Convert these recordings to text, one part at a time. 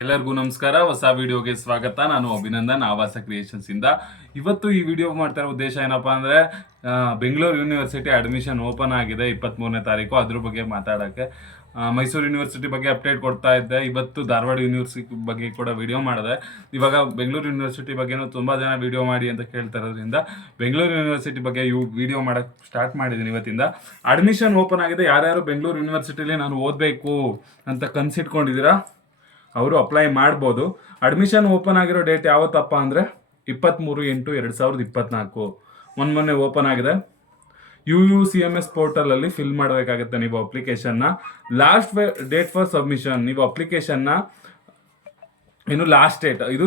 ಎಲ್ಲರಿಗೂ ನಮಸ್ಕಾರ. ಹೊಸ ವಿಡಿಯೋಗೆ ಸ್ವಾಗತ. ನಾನು ಅಭಿನಂದನ್, ಆವಾಸ ಕ್ರಿಯೇಷನ್ಸ್ ಇಂದ. ಇವತ್ತು ಈ ವಿಡಿಯೋ ಮಾಡ್ತಾ ಇರೋ ಉದ್ದೇಶ ಏನಪ್ಪಾ ಅಂದ್ರೆ, ಬೆಂಗಳೂರು ಯೂನಿವರ್ಸಿಟಿ ಅಡ್ಮಿಷನ್ ಓಪನ್ ಆಗಿದೆ 23ನೇ ತಾರೀಕು. ಅದ್ರ ಬಗ್ಗೆ ಮಾತಾಡೋಕ್ಕೆ ಮೈಸೂರು ಯೂನಿವರ್ಸಿಟಿ ಬಗ್ಗೆ ಅಪ್ಡೇಟ್ ಕೊಡ್ತಾ ಇದ್ದೆ. ಇವತ್ತು ಧಾರವಾಡ ಯೂನಿವರ್ಸಿಟಿ ಬಗ್ಗೆ ಕೂಡ ವಿಡಿಯೋ ಮಾಡಿದೆ. ಇವಾಗ ಬೆಂಗಳೂರು ಯೂನಿವರ್ಸಿಟಿ ಬಗ್ಗೆನೂ ತುಂಬ ಜನ ವಿಡಿಯೋ ಮಾಡಿ ಅಂತ ಕೇಳ್ತಾ ಇರೋದ್ರಿಂದ ಬೆಂಗಳೂರು ಯೂನಿವರ್ಸಿಟಿ ಬಗ್ಗೆ ವಿಡಿಯೋ ಮಾಡೋಕ್ಕೆ ಸ್ಟಾರ್ಟ್ ಮಾಡಿದ್ದೀನಿ ಇವತ್ತಿಂದ. ಅಡ್ಮಿಷನ್ ಓಪನ್ ಆಗಿದೆ. ಯಾರ್ಯಾರು ಬೆಂಗಳೂರು ಯೂನಿವರ್ಸಿಟಿಲಿ ನಾನು ಓದಬೇಕು ಅಂತ ಕನ್ಸಿಟ್ಕೊಂಡಿದ್ದೀರಾ ಅವರು ಅಪ್ಲೈ ಮಾಡ್ಬೋದು. ಅಡ್ಮಿಷನ್ ಓಪನ್ ಆಗಿರೋ ಡೇಟ್ ಯಾವತ್ತಪ್ಪ ಅಂದರೆ 23/8/2024 ಮೊನ್ನೆ ಓಪನ್ ಆಗಿದೆ. UUCMS ಪೋರ್ಟಲಲ್ಲಿ ಫಿಲ್ ಮಾಡಬೇಕಾಗುತ್ತೆ ನೀವು ಅಪ್ಲಿಕೇಶನ್ನ. ಲಾಸ್ಟ್ ಡೇಟ್ ಫಾರ್ ಸಬ್ಮಿಷನ್, ನೀವು ಅಪ್ಲಿಕೇಶನ್ನ ಇನ್ನು ಲಾಸ್ಟ್ ಡೇಟ್ ಇದು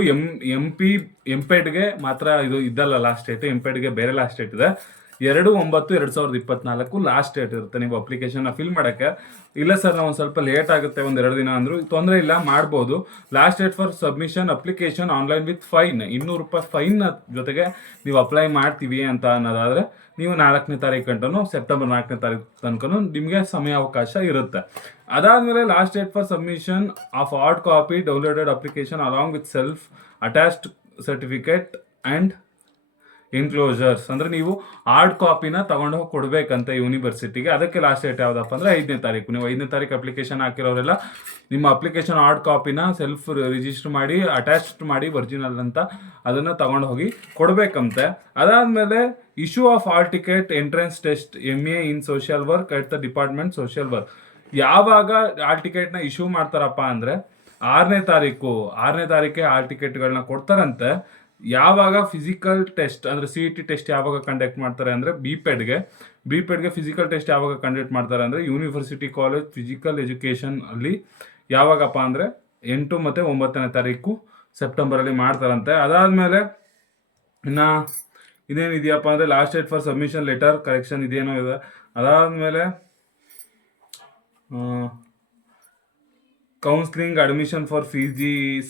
ಎಂಪೆಡ್ಗೆ ಮಾತ್ರ ಇದು ಇದ್ದಲ್ಲ ಲಾಸ್ಟ್ ಡೇಟ್. ಎಂಪೆಡ್ಗೆ ಬೇರೆ ಲಾಸ್ಟ್ ಡೇಟ್ ಇದೆ. 2/9/2024 ಲಾಸ್ಟ್ ಡೇಟ್ ಇರುತ್ತೆ ನೀವು ಅಪ್ಲಿಕೇಶನ್ನ ಫಿಲ್ ಮಾಡೋಕ್ಕೆ. ಇಲ್ಲ ಸರ್ ನಾವು ಒಂದು ಸ್ವಲ್ಪ ಲೇಟ್ ಆಗುತ್ತೆ, 1-2 ದಿನ ಅಂದರು ತೊಂದರೆ ಇಲ್ಲ, ಮಾಡ್ಬೋದು. Last date for submission application online with fine, ₹200 fine ಜೊತೆಗೆ ನೀವು ಅಪ್ಲೈ ಮಾಡ್ತೀವಿ ಅಂತ ಅನ್ನೋದಾದರೆ ನೀವು 4ನೇ ತಾರೀಕು ಗಂಟನೂ, ಸೆಪ್ಟೆಂಬರ್ 4ನೇ ತಾರೀಕು ತನಕ ನಿಮಗೆ ಸಮಯಾವಕಾಶ ಇರುತ್ತೆ. ಅದಾದಮೇಲೆ last date for submission of hard copy downloaded application along with self attached certificate and enclosures, ಅಂದರೆ ನೀವು ಹಾರ್ಡ್ ಕಾಪಿನ ತಗೊಂಡು ಹೋಗಿ ಕೊಡಬೇಕಂತ ಯೂನಿವರ್ಸಿಟಿಗೆ. ಅದಕ್ಕೆ ಲಾಸ್ಟ್ ಡೇಟ್ ಯಾವುದಪ್ಪ ಅಂದರೆ 5ನೇ ತಾರೀಕು. ನೀವು 5ನೇ ತಾರೀಕು ಅಪ್ಲಿಕೇಶನ್ ಹಾಕಿರೋರೆಲ್ಲ ನಿಮ್ಮ ಅಪ್ಲಿಕೇಶನ್ ಹಾರ್ಡ್ ಕಾಪಿನ ಸೆಲ್ಫ್ ರಿಜಿಸ್ಟರ್ ಮಾಡಿ ಅಟ್ಯಾಚ್ಡ್ ಮಾಡಿ ಒರಿಜಿನಲ್ ಅಂತ ಅದನ್ನು ತಗೊಂಡು ಹೋಗಿ ಕೊಡಬೇಕಂತೆ. ಅದಾದಮೇಲೆ issue of hall ticket entrance test MA in social work at the department social work. ಯಾವಾಗ ಹಾಲ್ ಟಿಕೆಟ್ನ ಇಶ್ಯೂ ಮಾಡ್ತಾರಪ್ಪ ಅಂದರೆ 6ನೇ ತಾರೀಕೆ ಹಾಲ್ ಟಿಕೆಟ್ಗಳನ್ನ ಕೊಡ್ತಾರಂತೆ. ಯಾವಾಗ ಫಿಸಿಕಲ್ ಟೆಸ್ಟ್ ಅಂದರೆ CET ಟೆಸ್ಟ್ ಯಾವಾಗ ಕಂಡಕ್ಟ್ ಮಾಡ್ತಾರೆ ಅಂದರೆ ಬಿಪೆಡ್ಗೆ ಫಿಸಿಕಲ್ ಟೆಸ್ಟ್ ಯಾವಾಗ ಕಂಡಕ್ಟ್ ಮಾಡ್ತಾರೆ ಅಂದರೆ ಯೂನಿವರ್ಸಿಟಿ ಕಾಲೇಜ್ ಫಿಸಿಕಲ್ ಎಜುಕೇಷನ್ ಅಲ್ಲಿ ಯಾವಾಗಪ್ಪ ಅಂದರೆ 8 ಮತ್ತು 9ನೇ ತಾರೀಕು ಸೆಪ್ಟೆಂಬರಲ್ಲಿ ಮಾಡ್ತಾರಂತೆ. ಅದಾದಮೇಲೆ ಇನ್ನು ಇದೇನಿದೆಯಪ್ಪ ಅಂದರೆ last date for submission letter correction ಇದೇನೋ ಇದೆ. ಅದಾದಮೇಲೆ counselling admission for PG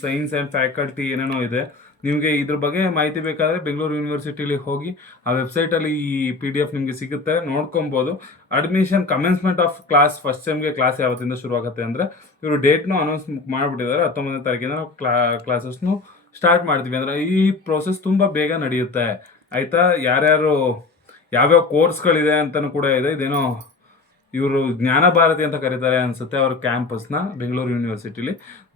science and faculty ಏನೇನೋ ಇದೆ. ನಿಮಗೆ ಇದ್ರ ಬಗ್ಗೆ ಮಾಹಿತಿ ಬೇಕಾದರೆ ಬೆಂಗಳೂರು ಯೂನಿವರ್ಸಿಟಿಲಿ ಹೋಗಿ ಆ ವೆಬ್ಸೈಟಲ್ಲಿ ಈ PDF ನಿಮಗೆ ಸಿಗುತ್ತೆ, ನೋಡ್ಕೊಬೋದು. Admission commencement of class first ಸೆಮ್ಗೆ ಕ್ಲಾಸ್ ಯಾವತ್ತಿಂದ ಶುರು ಆಗುತ್ತೆ ಅಂದರೆ ಇವರು ಡೇಟ್ನು ಅನೌನ್ಸ್ ಮಾಡಿಬಿಟ್ಟಿದ್ದಾರೆ. 19ನೇ ತಾರೀಕಿಂದ ನಾವು ಕ್ಲಾಸಸ್ನು ಸ್ಟಾರ್ಟ್ ಮಾಡ್ತೀವಿ. ಅಂದರೆ ಈ ಪ್ರೋಸೆಸ್ ತುಂಬ ಬೇಗ ನಡೆಯುತ್ತೆ, ಆಯಿತಾ. ಯಾರ್ಯಾರು ಯಾವ್ಯಾವ ಕೋರ್ಸ್ಗಳಿದೆ ಅಂತಲೂ ಕೂಡ ಇದೆ. ಇದೇನೋ ಇವರು ಜ್ಞಾನ ಭಾರತಿ ಅಂತ ಕರೀತಾರೆ ಅನಿಸುತ್ತೆ ಅವ್ರ ಕ್ಯಾಂಪಸ್ನ ಬೆಂಗಳೂರು ಯೂನಿವರ್ಸಿಟಿಲಿ.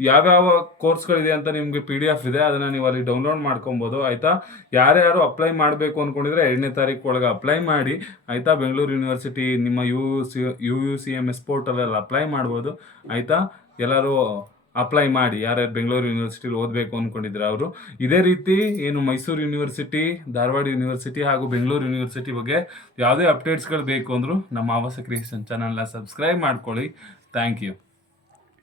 ಯಾವ್ಯಾವ ಕೋರ್ಸ್ಗಳಿದೆ ಅಂತ ನಿಮಗೆ PDF ಇದೆ, ಅದನ್ನು ನೀವು ಅಲ್ಲಿ ಡೌನ್ಲೋಡ್ ಮಾಡ್ಕೊಬೋದು, ಆಯಿತಾ. ಯಾರ್ಯಾರು ಅಪ್ಲೈ ಮಾಡಬೇಕು ಅಂದ್ಕೊಂಡಿದ್ರೆ 2ನೇ ತಾರೀಕು ಒಳಗೆ ಅಪ್ಲೈ ಮಾಡಿ, ಆಯಿತಾ. ಬೆಂಗಳೂರು ಯೂನಿವರ್ಸಿಟಿ ನಿಮ್ಮ UUCMS ಪೋರ್ಟಲಲ್ಲಿ ಅಪ್ಲೈ ಮಾಡ್ಬೋದು, ಆಯಿತಾ. ಎಲ್ಲರೂ ಅಪ್ಲೈ ಮಾಡಿ, ಯಾರ್ಯಾರು ಬೆಂಗಳೂರು ಯೂನಿವರ್ಸಿಟಿಲಿ ಓದಬೇಕು ಅಂದ್ಕೊಂಡಿದ್ರೆ ಅವರು. ಇದೇ ರೀತಿ ಏನು ಮೈಸೂರು ಯೂನಿವರ್ಸಿಟಿ, ಧಾರವಾಡ ಯೂನಿವರ್ಸಿಟಿ ಹಾಗೂ ಬೆಂಗಳೂರು ಯೂನಿವರ್ಸಿಟಿ ಬಗ್ಗೆ ಯಾವುದೇ ಅಪ್ಡೇಟ್ಸ್ಗಳು ಬೇಕು ಅಂದರೂ ನಮ್ಮ ಆವಾಸ ಕ್ರಿಯೇಷನ್ ಚಾನಲ್ನ ಸಬ್ಸ್ಕ್ರೈಬ್ ಮಾಡ್ಕೊಳ್ಳಿ. Thank you.